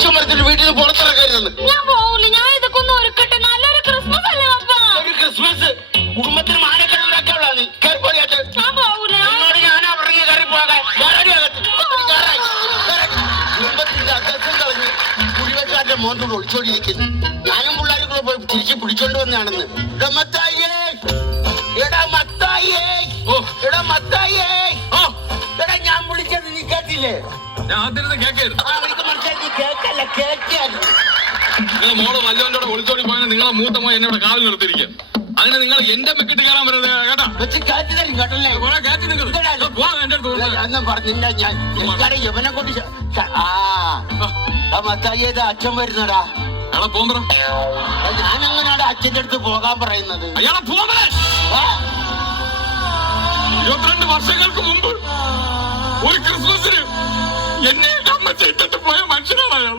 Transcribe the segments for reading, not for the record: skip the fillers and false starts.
ആവശ്യം വരുത്തിട്ട് വീട്ടിൽ നിന്ന് പുറത്തിറക്കരുതെന്ന്. ഞാൻ പോവില്ല. ഞാൻ ഇതൊക്കെ ഒന്ന് ഒരുക്കട്ടെ. നല്ലൊരു ക്രിസ്മസ് അല്ലേ പപ്പ? ഒരു ക്രിസ്മസ് കുടുംബത്തിന് മാനക്കെട്ടുണ്ടാക്കാനുള്ള നീ കയറിപ്പോയാട്ട്. ഞാൻ പോവില്ല. എന്നോട് ഞാനാ പറഞ്ഞ കയറി പോകാൻ. കുടുംബത്തിന്റെ അകത്തും കളഞ്ഞ് കുടിവെക്കാരുടെ മോന്തോട് ഒളിച്ചോടിയിരിക്കുന്നു. ഞാനും പിള്ളേരും കൂടെ പോയി തിരിച്ച് പിടിച്ചോണ്ട് വന്നാണെന്ന്. ഞാൻ വിളിച്ചത് നീ കേട്ടില്ലേ? നിങ്ങൾ മോള് വല്ലവന്റെ ഒളിച്ചോടി പോയാൽ നിങ്ങളെ മൂത്ത മോൻ എന്നെ ഇവിടെ കാവൽ നിർത്തിയിരിക്കുക. അതിന് നിങ്ങൾ എന്റെ മെക്കിട്ട് കയറാൻ വരുന്നത് കേട്ടാ. ഇവനെ കൊണ്ട് മത്തായിയത് അച്ഛൻ വരുന്നടാ. ഞാനെങ്ങനെയാണ് അച്ഛന്റെ അടുത്ത് പോകാൻ പറയുന്നത്? 22 വർഷങ്ങൾക്ക് മുമ്പ് ഒരു ക്രിസ്മസിന് എന്നെ അമ്മ ഇട്ടിട്ട് പോയ മനുഷ്യനാണ് അയാൾ.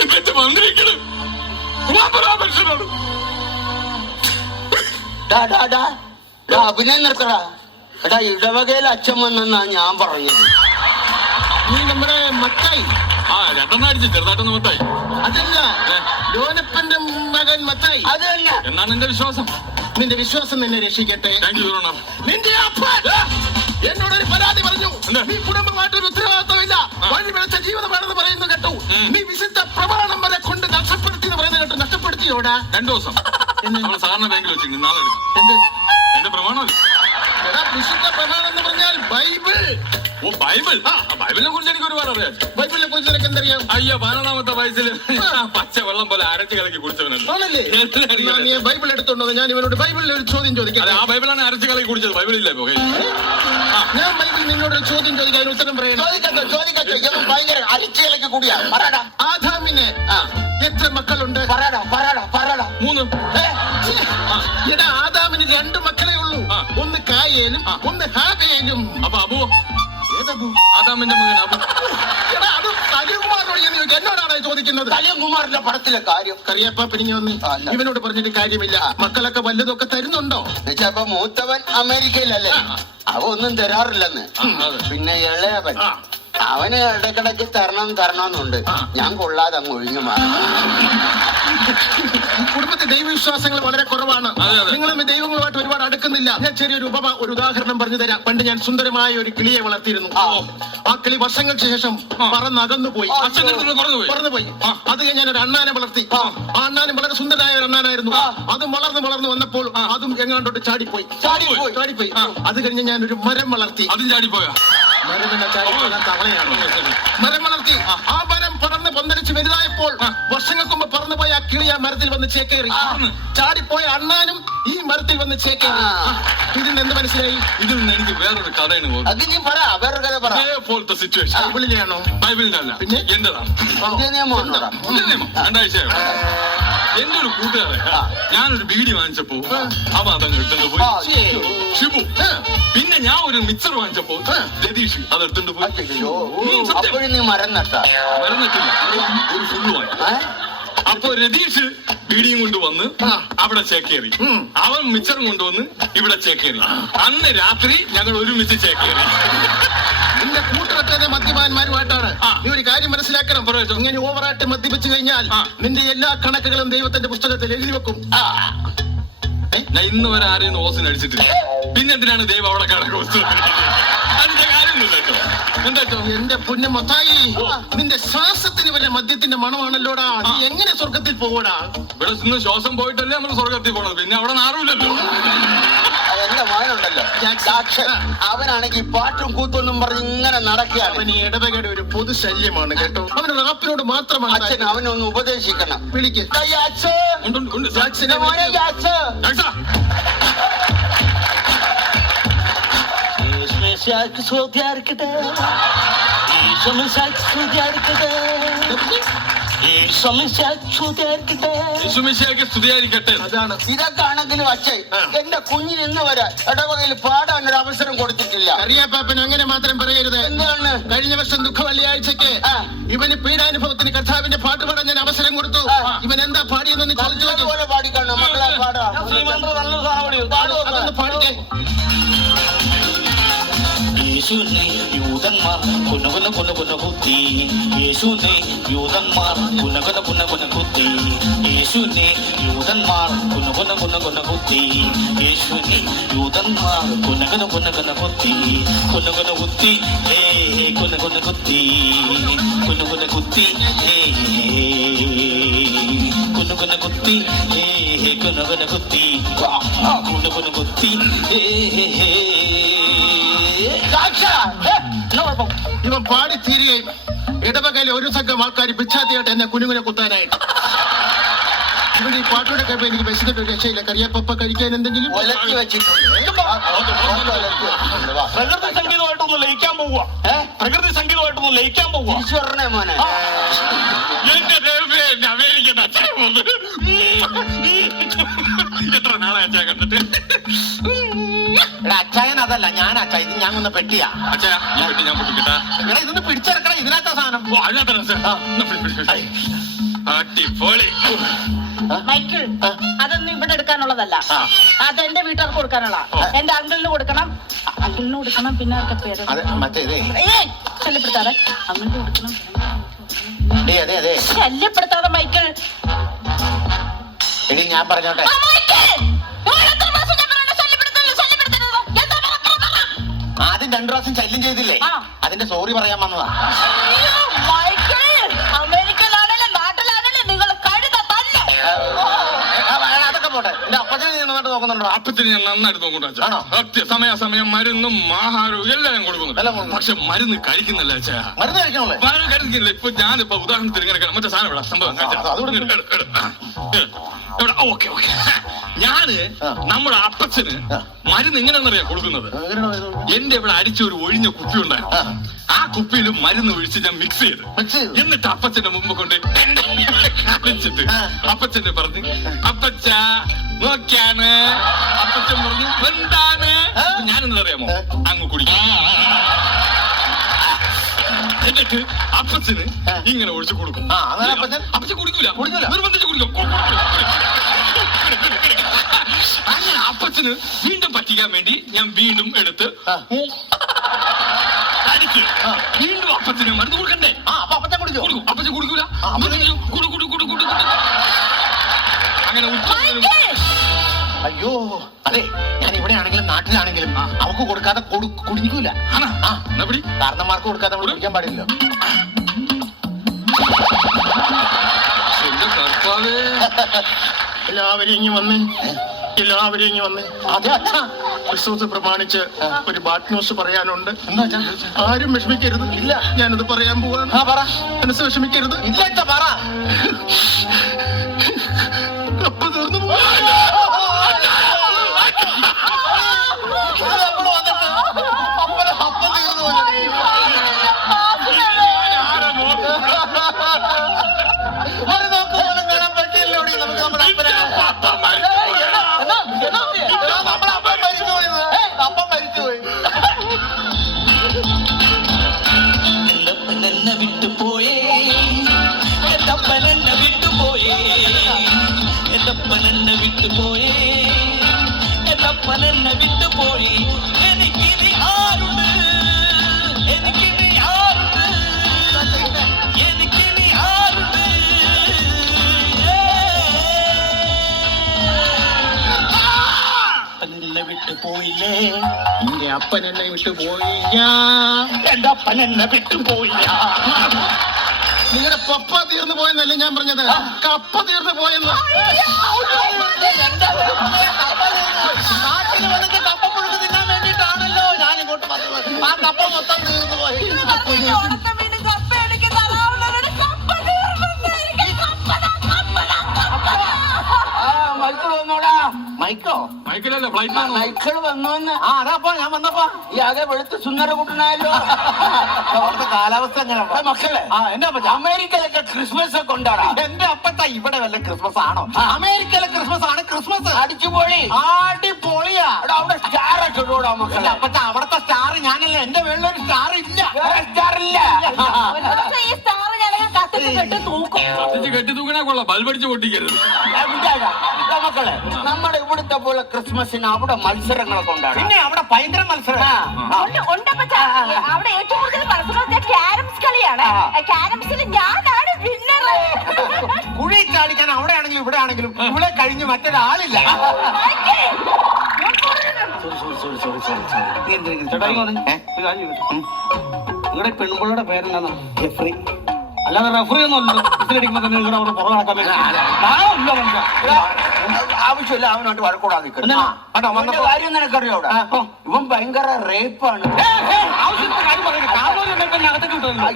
എന്നിട്ട് വന്നിരിക്കുന്നത് മനുഷ്യനാണ്. അഭിനയം നിർത്തടാ. എടാ ഇടവകയിൽ അച്ഛൻ വന്നെന്നാ ഞാൻ പറഞ്ഞത്. നീ നമ്മുടെ മത്തായി രണ്ടെണ്ണം അടിച്ച് ചെറുതായിട്ടൊന്ന് മത്തായി. അതല്ല ലോനപ്പന്റെ മകൻ മത്തായി. അതല്ല. എന്നാണ് എന്റെ വിശ്വാസം. നിന്റെ വിശ്വാസം നിന്നെ രക്ഷിക്കട്ടെ. നിന്റെ എന്നോടൊരു പരാതി പറഞ്ഞു. നീ കുടുംബമായിട്ടൊരു ഉത്തരവാദിത്തമില്ല, വഴി വിളച്ച ജീവിതമാണെന്ന് പറയുന്നു കേട്ടു. നീ വിശുദ്ധ പ്രമാണം വരെ കൊണ്ട് നഷ്ടപ്പെടുത്തി എന്ന് പറയുന്നത് കേട്ടു. നഷ്ടപ്പെടുത്തിയോടാ? 2 ദിവസം സാധാരണ ബാങ്കിൽ വെച്ചിട്ടുണ്ട്. നാളെ എടുക്കും. എന്റെ പ്രമാണം വിശുദ്ധ പ്രമാണം എന്ന് പറഞ്ഞാൽ ബൈബിൾ. ഓ ബൈബിൾ. ബൈബിളിനെ കുറിച്ച് എനിക്ക് ഒരുപാട് അറിയാം. ബൈബിളിനെ കുറിച്ച് നിനക്ക് എന്തറിയാം? അയ്യോ 14ാമത്തെ വയസ്സിൽ പച്ച വെള്ളം പോലെ അരച്ച് കലക്കി കുടിച്ചവനല്ലേ. നീ ബൈബിൾ എടുത്തോണ്ടോ? ഞാൻ ഇവനോട് ബൈബിളിൽ ഒരു ചോദ്യം ചോദിക്കാം. ആ ബൈബിളാണ് അരച്ച് കലക്കി കുടിച്ചത്. ബൈബിളില്ല. ഞാൻ ബൈബിൾ നിന്നോട് ഒരു ചോദ്യം ചോദിക്കാൻ അതിന് ഉത്തരം പറയണം. ഭയങ്കര അരച്ച് കലക്കി കൂടിയാ. ആദാമിന് എത്ര മക്കളുണ്ട്? 3. എടാ ആദാമിന് 2 മക്കളെ ഉള്ളൂ. ഒന്ന് കായേനും ഒന്ന് ഹാബേലും. അപ്പൊ അബു ഏതബു? ആദാമിന്റെ മകൻ അബു. എടാ അത് കലിയകുമാറിനോട് എന്നോടാണ് ചോദിക്കുന്നത്. കലിയകുമാറിന്റെ പടത്തിലെ കാര്യം കറിയപ്പ പിരിഞ്ഞു വന്ന് ഇവനോട് പറഞ്ഞിട്ട് കാര്യമില്ല. മക്കളൊക്കെ വല്ലതൊക്കെ തരുന്നുണ്ടോ? ഇപ്പൊ മൂത്തവൻ അമേരിക്കയിലല്ലേ, അവ ഒന്നും തരാറില്ലെന്ന്. പിന്നെ ഇളയവൻ അവന് ഇടക്കിടക്ക് തരണമെന്നുണ്ട്. ഞാൻ കൊള്ളാതെ അങ്ങ് ഒഴിഞ്ഞു മാറും. കുടുംബത്തിൽ ദൈവവിശ്വാസങ്ങൾ വളരെ കുറവാണ്. നിങ്ങളും ദൈവങ്ങളുമായിട്ട് ഒരുപാട് അടുക്കുന്നില്ല. ഞാൻ ചെറിയൊരു ഒരു ഉദാഹരണം പറഞ്ഞു തരാം. പണ്ട് ഞാൻ സുന്ദരമായ ഒരു കിളിയെ വളർത്തിയിരുന്നു. ആ കിളി വർഷങ്ങൾക്ക് ശേഷം പറന്നകന്നു പോയി. പറന്നുപോയി. അത് ഞാൻ ഒരു അണ്ണാനെ വളർത്തി. ആ അണ്ണാനും വളരെ സുന്ദരനായ ഒരു അണ്ണാനായിരുന്നു. അതും വളർന്നു വന്നപ്പോൾ അതും എങ്ങാണ്ടോട്ട് ചാടിപ്പോയി. അത് കഴിഞ്ഞ് ഞാൻ ഒരു മരം വളർത്തി. അതും ചാടിപ്പോയാ? മരം വളർത്തി. ആ മരം പടർന്ന് പന്തലിച്ച് വലുതായപ്പോൾ വർഷങ്ങൾക്ക് മുമ്പ് പറന്നുപോയ ആ കിളി ആ മരത്തിൽ വന്ന് ചേക്കേറി. ചാടിപ്പോയ അണ്ണാനും ഈ മരത്തിൽ വന്ന് ചേക്കേറി. ഇതിന് എന്ത് മനസ്സിലായി? ഇതിൽ നിന്ന് എനിക്ക് വേറൊരു കഥയാണ്. വേറൊരു കഥ പറ. ഇതേപോലത്തെ സിറ്റുവേഷൻ ബൈബിളിലെയാണോ? ബൈബിളിന്റെ അല്ല, പിന്നെ എന്റേതാണ്. 2 ആഴ്ച എന്റെ ഒരു കൂട്ടുകാരെ ഞാനൊരു ബീഡി വാങ്ങിച്ചപ്പോ അവ അതങ്ങ് എടുത്തോണ്ട് പോയി. ഷിബു. പിന്നെ ഞാൻ ഒരു മിക്സർ വാങ്ങിച്ചപ്പോ രതീഷ് അത് എടുത്തോണ്ട് പോയി. മരം നട്ടില്ല, ഒരു ഫുള്ള് വാങ്ങി. അപ്പൊ രതീഷ് ബീഡിയും കൊണ്ടുവന്ന് അവിടെ ചേക്കേറി. അവൻ മിച്ചറും കൊണ്ടുവന്ന് ഇവിടെ ചേക്കേറി. അന്ന് രാത്രി ഞങ്ങൾ ഒരുമിച്ച് ചേക്കേറി. നിന്റെ കൂട്ടുകെട്ടത് മദ്യപാന്മാരുമായിട്ടാണ്. നീ ഒരു കാര്യം മനസ്സിലാക്കണം. ഇങ്ങനെ ഓവറായിട്ട് മദ്യപിച്ചു കഴിഞ്ഞാൽ നിന്റെ എല്ലാ കണക്കുകളും ദൈവത്തിന്റെ പുസ്തകത്തിൽ എഴുതി വെക്കും. ഞാൻ ഇന്ന് വരെ ആരെയും ഓസിന് അടിച്ചിട്ടില്ല. പിന്നെന്തിനാണ് ദൈവം അവിടെ കണക്ക് പുസ്തകത്തിൽ? അതിന്റെ കാര്യമൊന്നുമില്ലല്ലോ. എന്താ എന്റെ പൊന്നു മത്തായി, നിന്റെ ശ്വാസത്തിന് വല്ല മദ്യത്തിന്റെ മണമാണല്ലോടാ. നീ എങ്ങനെ സ്വർഗത്തിൽ പോകൂടാ? ഇവിടെ നിന്ന് ശ്വാസം പോയിട്ടല്ലേ നമ്മൾ സ്വർഗത്തിൽ പോണത്. പിന്നെ അവിടെ നാറുമില്ലല്ലോ. എന്റെ മകനുണ്ടല്ലോ അവനാണെങ്കിൽ പാട്ടും കൂത്തൊന്നും പറഞ്ഞ് ഇങ്ങനെ നടക്കുകയാണ്. അവൻ ഈ ഇടവകയുടെ ഒരു പൊതു ശല്യമാണ് കേട്ടോ. അവന് റാപ്പിനോട് മാത്രമാണ്. അച്ഛൻ അവനൊന്ന് ഉപദേശിക്കണം. വിളിക്ക്. അതാണ്. ഇതൊക്കെ ആണെങ്കിലും അച്ഛൻ എന്റെ കുഞ്ഞിന് ഇന്ന് വരെ ഇടവകയിൽ പാടാൻ ഒരു അവസരം കൊടുത്തിട്ടില്ല. അറിയാപ്പാപ്പൻ അങ്ങനെ മാത്രം പറയരുത്. എന്താണ്? കഴിഞ്ഞ വർഷം ദുഃഖ വെള്ളിയാഴ്ചക്ക് ഇവന് പീഡാനുഭവത്തിന് കർത്താവിന്റെ പാട്ട് പാടാൻ ഞാൻ അവസരം കൊടുത്തു. ഇവൻ എന്താ പാടിയെന്ന് ചോദിച്ചു. പാടിക്കണം മക്കളെ. പാടാ. പാടിക്കേ. യേശുവിനെ യൂതൻ യൂതന്മാർ കുനകുന കുനകുന കുത്തി യേശുവിനെ യൂതന്മാർ കുനകുന കുനകുന കുത്തി യേശുവിനെ യൂതന്മാർ കുനകുന കുനകുന കുത്തി യേശുവിനെ യൂതന്മാർ കുനകുന കുനകുന കുത്തി കുനകുന കുത്തി ഹേ കുനകുന കുത്തി കുനകുന കുത്തി ഹേ കുനകുന കുത്തി ഹേ കുനകുന കുത്തി കുനകുന കുത്തി ഹേ ഇവൻ പാടി തീരുകയും ഇടവകയിലെ ഒരു സംഘം ആൾക്കാർ ഭിക്ഷാത്തിയായിട്ട് എന്നെ കുനുകുനെ കുത്താനായിട്ട്. ഇവിടെ ഈ പാട്ടോടെ കേൾപ്പോ എനിക്ക് വിശന്നിട്ട് ഒരു രക്ഷയില്ല. കറിയപ്പ കഴിക്കാൻ എന്തെങ്കിലും പ്രകൃതി സംഗീതമായിട്ടൊന്ന് ലയിക്കാൻ പോവുക. പ്രകൃതി സംഗീതമായിട്ടൊന്ന് ലയിക്കാൻ പോവുക. മോനെ എന്റെ ദൈവമേ, എന്റെ അമേരിക്കൻ അച്ഛനെ പോലെ. എത്ര നാളെ അച്ഛാ കണ്ടിട്ട്. അച്ചായൻ അതല്ല, ഞാൻ അച്ചായ. ഇത് ഞാൻ ഒന്ന് പെട്ടിയാ. അച്ഛാ ഈ പെട്ടി ഞാൻ പൊട്ടിക്കട്ടാ. എടാ ഇതൊന്ന് പിടിച്ചെടുക്കണം. ഇതിനകത്ത സാധനം. ഓ അതിനകത്താണ് അച്ഛാ. അടിപൊളി. മൈക്കിൾ, അതൊന്നും ഇവിടെ എടുക്കാനുള്ളതല്ല. അതെന്റെ വീട്ടുകാർക്ക് കൊടുക്കാനുള്ള. എന്റെ അങ്കിളിന് കൊടുക്കണം. അങ്കിളിന് കൊടുക്കണം. പിന്നെ അവർക്ക് പേര് ശല്യപ്പെടുത്താതെ അങ്കിളിന് കൊടുക്കണം. ശല്യപ്പെടുത്താതെ മൈക്കിൾ. എടി ഞാൻ പറഞ്ഞോട്ടെ. ആദ്യം 2 പ്രാവശ്യം ശല്യം ചെയ്തില്ലേ, അതിന്റെ സോറി പറയാൻ വന്നതാ. അമേരിക്കയിലാണല്ലേ നാട്ടിലാണല്ലേ നിങ്ങൾ കഴുത തന്നെ. അതൊക്കെ പോട്ടെ. എന്റെ അപ്പച്ചനെ നന്നായിട്ട് നോക്കുന്നുണ്ടോ? അപ്പത്തിന് ഞാൻ നന്നായിട്ട് നോക്കണ്ട അച്ഛാ. സമയാസമയം മരുന്നും ആഹാരവും എല്ലാം ഞാൻ കൊടുക്കുന്നുണ്ട്. പക്ഷെ മരുന്ന് കഴിക്കുന്നില്ല അച്ഛാ. മരുന്ന് കഴിക്കണല്ലേ? മരുന്ന് കഴിക്കുന്നില്ല. ഇപ്പൊ ഞാനിപ്പോ ഉദാഹരണത്തിന് ഇങ്ങനെ മറ്റേ സാധനം ഇവിടെ സംഭവം ഓക്കെ ഓക്കെ. ഞാന് നമ്മുടെ അപ്പച്ചന് മരുന്ന് എങ്ങനെയാണെന്നറിയാം കൊടുക്കുന്നത്. എന്റെ ഇവിടെ അടിച്ച ഒരു ഒഴിഞ്ഞ കുപ്പി ഉണ്ടായിരുന്നു. ആ കുപ്പിയിൽ മരുന്ന് ഒഴിച്ച് ഞാൻ മിക്സ് ചെയ്ത് എന്നിട്ട് അപ്പച്ചന്റെ മുമ്പ് കൊണ്ട് കളിച്ചിട്ട് അപ്പച്ചന്റെ പറഞ്ഞു, അപ്പച്ച നോക്കിയാണ്. അപ്പച്ചൻ പറഞ്ഞു എന്താണ്? ഞാനെന്താ അറിയാമോ, അങ്ങ് കുടിക്കും. എന്നിട്ട് അപ്പച്ചന് ഇങ്ങനെ ഒഴിച്ചു കൊടുക്കും. അപ്പച്ചൻ കുടിക്കൂല, നിർബന്ധിച്ച് കുടിക്കും. അങ്ങനെ അപ്പച്ചന് വീണ്ടും പറ്റിക്കാൻ വേണ്ടി ഞാൻ വീണ്ടും എടുത്ത് അടിക്ക്. വീണ്ടും അപ്പച്ചന് മരുന്ന് കൊടുക്കണ്ടേ? അപ്പച്ചൻ കുടിക്കൂല. അങ്ങനെ അയ്യോ അതെ, ഞാൻ ഇവിടെ ആണെങ്കിലും നാട്ടിലാണെങ്കിലും അവക്ക് കൊടുക്കാതെ കുടിക്കൂല. കാരണന്മാർക്ക് കൊടുക്കാതെ നമ്മൾ കുടിക്കാൻ പാടില്ല. എല്ലാവരും ഇങ്ങി വന്നേ. അതെ അച്ഛാ, ക്രിസ്മസ് പ്രമാണിച്ച് ഒരു ബാഡ് ന്യൂസ് പറയാനുണ്ട്. ആരും വിഷമിക്കരുത്. ഇല്ല, ഞാനത് പറയാൻ പോവാണ്. മനസ്സ് വിഷമിക്കരുത്. ഇല്ല അച്ഛാ, പറ. കപ്പ തീർന്നു പോവാ. വിട്ടുപോയി. എനിക്കിനി ആരുണ്ട്? എനിക്കിനി ആരുണ്ട്? എനിക്കിനി ആരുണ്ട്? എന്നെ വിട്ടുപോയില്ലേ? എന്റെ അപ്പൻ എന്നെ വിട്ടുപോയില്ല. എന്റെ അപ്പൻ എന്നെ വിട്ടുപോയില്ല. നിങ്ങളുടെ പപ്പ തീർന്നു പോയെന്നല്ലേ ഞാൻ പറഞ്ഞത്, കപ്പ തീർന്നു പോയെന്ന്. നാട്ടിൽ വന്നിട്ട് കപ്പ പുഴുക്ക് തിന്നാൻ വേണ്ടിയിട്ടാണല്ലോ ഞാൻ ഇങ്ങോട്ട് വന്നത്. ആ കപ്പ മൊത്തം തീർന്നു പോയി. മൈക്കിളല്ലേ ഫ്ലൈറ്റ് മൈക്കിൾ വന്നോന്ന്. അതാപ്പോ ഞാൻ വന്നപ്പോ ഈ ആകെ വെളുത്ത് സുന്ദര കൂട്ടനായല്ലോ. അവിടുത്തെ കാലാവസ്ഥ എങ്ങനെ മക്കളെ? എന്റെ അപ്പ അമേരിക്കയിലൊക്കെ ക്രിസ്മസ് ഒക്കെ ഉണ്ടാടാ. എന്റെ അപ്പത്ത ഇവിടെ വല്ല ക്രിസ്മസ് ആണോ? അമേരിക്കയിലെ ക്രിസ്മസ് ആണ് ക്രിസ്മസ്. അടിച്ചുപൊളി, അടിപൊളിയാ. അവിടെ സ്റ്റാർ ഒക്കെ ഇടൂടാ മക്കളെ. അപ്പത്ത അവിടത്തെ സ്റ്റാർ ഞാനല്ല. എന്റെ വീട്ടിലൊരു സ്റ്റാർ ഇല്ല. സ്റ്റാർ ഇല്ല. ഈ സ്റ്റാർ ഞാൻ കത്തിച്ച് കെട്ടി തൂക്കും. കത്തിച്ച് കെട്ടി തൂക്കണ കൊള്ളാം, ബൾബടിച്ച് പൊട്ടിക്കരുത്. മക്കളെ നമ്മുടെ ഇവിടുത്തെ പോലെ ക്രിസ്മസിന് അവിടെ മത്സരങ്ങളൊക്കെ ഉണ്ടാകും. പിന്നെ അവിടെ ഭയങ്കര മത്സരം. ഉണ്ട് അപ്പച്ചാ. അവിടെ ഏറ്റവും കൂടുതൽ മത്സരം ക്യാരംസ് കളിയാണ്. ക്യാരംസിൽ ഞാനാണ് വിന്നർ. കുഴി ചാടിക്കാൻ അവിടെ ആണെങ്കിലും ഇവിടെ ആണെങ്കിലും ഇവിടെ കഴിഞ്ഞ് മറ്റൊരാളില്ല. നിങ്ങളുടെ പെൺപിള്ളയുടെ പേരെന്താ? ജെഫ്രി. അല്ലാതെ റെഫറി ഒന്നും അല്ലല്ലോ. ഇതിലടിക്കുമ്പോ തന്നെ നിങ്ങളുടെ അവിടെ പുറകെ നടക്കാൻ ആവശ്യമില്ല അവനോട്ട് വഴക്കൂടാ നിൽക്കുന്നത്. കാര്യം നിനക്കറിയോ? അവിടെ ഇവൻ ഭയങ്കര റേപ്പാണ്.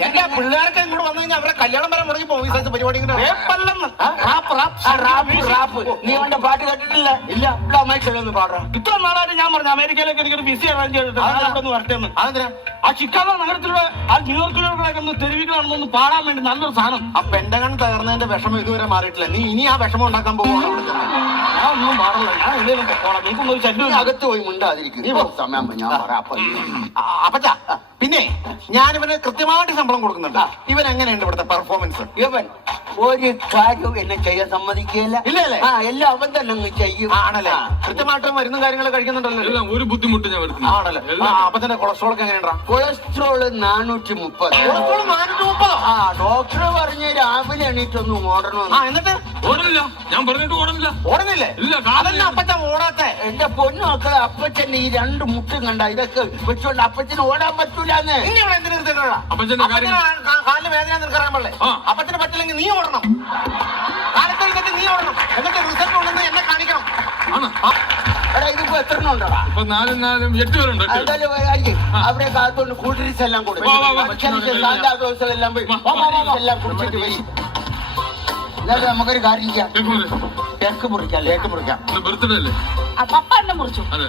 എന്റെ പിള്ളേർക്ക് ഇങ്ങോട്ട് വന്നു കഴിഞ്ഞാൽ അവരെ കല്യാണം വരെ മുടങ്ങി പോകും. ഈ സ്ഥലത്ത് പരിപാടി നീ അവന്റെ പാട്ട് കേട്ടിട്ടില്ല? ഇല്ല. ഇവിടെ അമ്മയ്ക്കൊന്ന് പാടാം. ഇത്ര നാളായിട്ട് ഞാൻ പറഞ്ഞു അമേരിക്കയിലേക്ക് എനിക്കൊരു വിസ അറേഞ്ച് ചെയ്തിട്ട് ഒന്ന് വരട്ടെന്ന്. അതെന്തിനാ? ആ ചിക്കാഗോ നഗരത്തിലൂടെ ആ ന്യൂയോർക്കിലൂടെ ഒന്ന് തെരുവികളാണെന്നൊന്ന് പാടാൻ വേണ്ടി നല്ലൊരു സാധനം. ആ പെന്റഗൺ തകർന്നതിന്റെ വിഷമം ഇതുവരെ മാറിയിട്ടില്ല. നീ ഇനി ആ വിഷമം ഉണ്ടാക്കാൻ പോവുകയാണ് അവിടെ ചെന്ന്. ഞാൻ ഒന്നും പാടില്ല. ഞാൻ എന്തെങ്കിലും പോകണം. നിങ്ങൾക്കൊന്നും ഒരു ശല്യം അകത്ത് പോയി മിണ്ടാതിരിക്കും. സമയം ഞാൻ പറയാം. അപ്പച്ചാ, പിന്നെ ഞാൻ ഇവന് കൃത്യമായിട്ട് ശമ്പളം കൊടുക്കുന്നുണ്ട്. ഇവൻ എങ്ങനെയുണ്ട് ഇവിടുത്തെ പെർഫോമൻസ്? ഇവൻ ഒരു കാര്യവും എന്നെ ചെയ്യാൻ സമ്മതിക്കുകയില്ല. ഇല്ലല്ലേ? എല്ലാം അവൻ തന്നെ അങ്ങ് ചെയ്യും. ആണല്ലേ? കൃത്യമായിട്ട് മരുന്നും കാര്യങ്ങളും കഴിക്കുന്നുണ്ടല്ലോ. എല്ലാം ഒരു ബുദ്ധിമുട്ട് ഞാൻ വരുത്തുന്നു. ആണല്ലേ? അപ്പൊ തന്നെ കൊളസ്ട്രോൾ ഒക്കെ എങ്ങനെയുണ്ടാ? കൊളസ്ട്രോള് 430. കൊളസ്ട്രോൾ 430? ആ ഡോക്ടർ പറഞ്ഞ് രാവിലെ എണീറ്റൊന്ന് ഓടണം. എന്നിട്ട് ഓടണില്ല. ഞാൻ പറഞ്ഞിട്ട് ഓടണില്ല. ഓടുന്നില്ലേ? ഇല്ല. അതല്ല അപ്പച്ച ഓടാത്തെ. എന്റെ പൊന്നു മക്കളെ, അപ്പച്ചന്റെ ഈ 2 മുട്ടും കണ്ട ഇതൊക്കെ വെച്ചോണ്ട് അപ്പച്ചന് ഓടാൻ പറ്റൂലെന്ന്. ഇനി ഇവിടെ എന്തിനു നിർത്തിയിട്ടാ? അപ്പച്ചന്റെ കാര്യം കാലിന് വേദന നിൽക്കാൻ പാടില്ലേ? അപ്പച്ചന് പറ്റില്ലെങ്കിൽ നീ ഓടണം. കാലത്ത് എഴുന്നേറ്റ് നീ ഓടണം. എന്നിട്ട് റിസൾട്ട് ഉണ്ടെന്ന് എന്നെ കാണിക്കണം. ആണ്. എടാ ഇതിപ്പോ എത്ര എണ്ണം ഉണ്ടോടാ? ഇപ്പൊ 4 4 8 പേരുണ്ട്. എന്തായാലും ഒരാഴ്ച അവരെ കാത്തോണ്ട് കൂൾ ഡ്രിങ്ക്സ് എല്ലാം കൊടുക്കും. സാന്താക്ലോസുകളെല്ലാം പോയി എല്ലാം കുടിച്ചിട്ട് പോയി. എന്നിട്ട് നമുക്കൊരു കാര്യം ചെയ്യാം. കേക്ക് മുറിക്കാം. കേക്ക് മുറിക്കാം. ബർത്ത്ഡേ അല്ലേ? പപ്പ എന്നെ മുറിച്ചു. അതെ.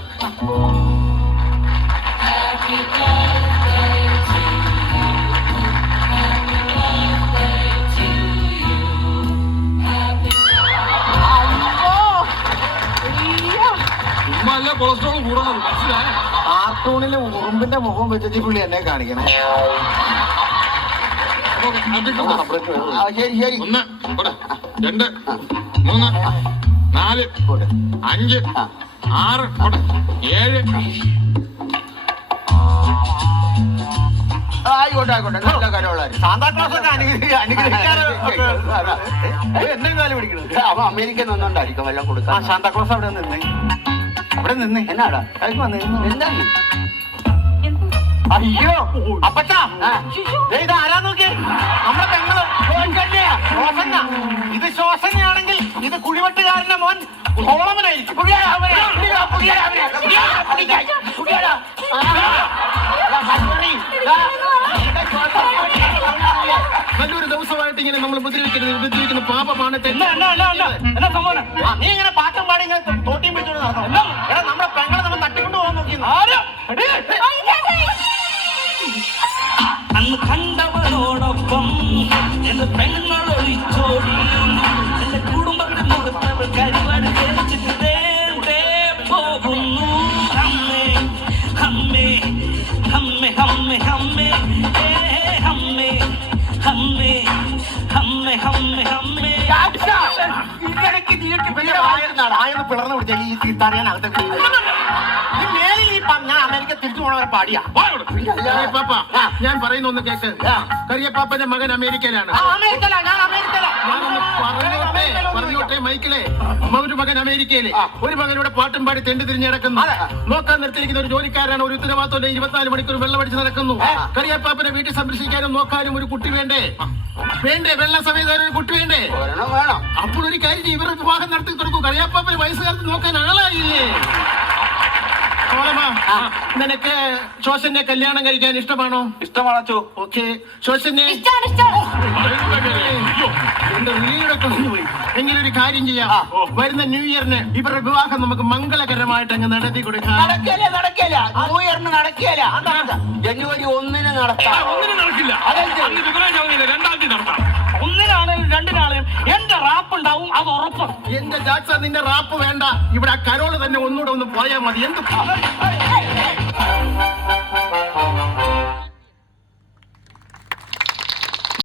ചുമ്മാ അല്ല കൊളസ്ട്രോൾ കൂടണം. മനസ്സിലായ? കാർട്ടൂണിലെ ഉറുമ്പിന്റെ മുഖം വെച്ചിട്ട് പുള്ളി എന്നെ കാണിക്കണേ. ശരി ശരി. 1 2 3 4 5 6 7. ആയിക്കോട്ടെ ആയിക്കോട്ടെ. നല്ല കാര്യമുള്ള സാന്താക്ലോസ് ഒക്കെ അനുഗ്രഹിക്കാറ് എന്നെ കാലം പിടിക്കണത്. അവൻ അമേരിക്കൻ ഒന്നുകൊണ്ടായിരിക്കും എല്ലാം കൊടുക്കാൻ. സാന്താക്ലോസ് അവിടെ നിന്നേ. അവിടെ നിന്നേ. എന്നാടാ എന്താണ്? എന്ത്? അയ്യോ അപ്പച്ചാ, ഇത് ആരാ നോക്കിയേ? നമ്മുടെ പെങ്ങള് ശോസന. ഇത് ശോസനയാണെങ്കിൽ ഇത് കുഴിവെട്ടുകാരന്റെ മോൻ സോളമനായിരിക്കും. നല്ലൊരു ദിവസമായിട്ട് ഇങ്ങനെ നമ്മൾ ഉപദ്രവിക്കുന്ന പാപമാണ്. എന്നാ സംഭവം? നീ ഇങ്ങനെ പാട്ടും പാടി ഇങ്ങനെ തോട്ടിയും പിടിച്ചോണ്ട് നടക്കണം. എടാ നമ്മുടെ പെങ്ങളെ നമ്മൾ തട്ടിക്കൊണ്ട് പോകാൻ നോക്കി. അന്ന് കണ്ടവരോടൊപ്പം എന്റെ പെങ്ങളൊളിച്ചോടി എന്റെ കുടുംബത്തെ മുഖത്തവർ കരിവാട് കഴിച്ചിട്ട് പോകുന്നു. അമ്മേ അമ്മേ അമ്മേ അമ്മേ അമ്മേ അമ്മേ അമ്മേ അമ്മേ അമ്മേ അമ്മേ. ഇതിനിടയ്ക്ക് നീട്ടി ആയെന്ന് പിളർന്നു പിടിച്ചാൽ ഈ തടയാനകത്ത് മേലിൽ ഈ ഞാൻ അമേരിക്ക തിരിച്ചു പോണവരെ പാടിയാ. കറിയപ്പാപ്പ, ഞാൻ പറയുന്ന ഒന്ന് കേക്ക്. കറിയപ്പാപ്പന്റെ മകൻ അമേരിക്കയിലാണ്. പറഞ്ഞോട്ടെ മൈക്കിലെ. ഒരു മകൻ അമേരിക്കയിലെ, ഒരു മകനോട് പാട്ടും പാടി തെണ്ടി തിരിഞ്ഞ് നടക്കുന്നു. നോക്കാൻ നിർത്തിയിരിക്കുന്ന ഒരു ജോലിക്കാരാണ്. ഒരു ഉത്തരവാദിത്വം 24 മണിക്കൂർ വെള്ളമടിച്ച് നടക്കുന്നു. കറിയപ്പാപ്പനെ വീട്ടിൽ സംരക്ഷിക്കാനും നോക്കാനും ഒരു കുട്ടി വേണ്ടേ? വെള്ള സമയത്ത് ഒരു കുട്ടി വേണ്ടേ? അപ്പോൾ ഒരു കാര്യം ഇവരുടെ വിവാഹം നടത്തി കൊടുക്കും. കറിയപ്പാപ്പനെ വയസ്സുകാലത്ത് നോക്കാൻ ആളായില്ലേ? നിനക്ക് ശോശനെ കല്യാണം കഴിക്കാൻ ഇഷ്ടമാണോ? ഇഷ്ടമാണോ? ഓക്കെ. ശോശനെ എന്റെ വീടൊക്കെ പോയി. എങ്കിലൊരു കാര്യം ചെയ്യാം. വരുന്ന ന്യൂ ഇയറിന് ഇവരുടെ വിവാഹം നമുക്ക് മംഗളകരമായിട്ട് അങ്ങ് നടത്തി കൊടുക്കാം. നടക്കില്ല ന്യൂ ഇയറിന് നടക്കില്ല. ജനുവരി 1 നടത്താം. 1 നടക്കില്ല. 2-ാം തീയതി നടത്താം. 1-നാണേലും 2-നാണേലും എന്റെ റാപ്പ് ഉണ്ടാവും, അത് ഉറപ്പ്. എന്റെ ജാക്സ, നിന്റെ റാപ്പ് വേണ്ട. ഇവിടെ ആ കരോള് തന്നെ ഒന്നുകൂടെ ഒന്ന് പോയാൽ മതി. എന്ത്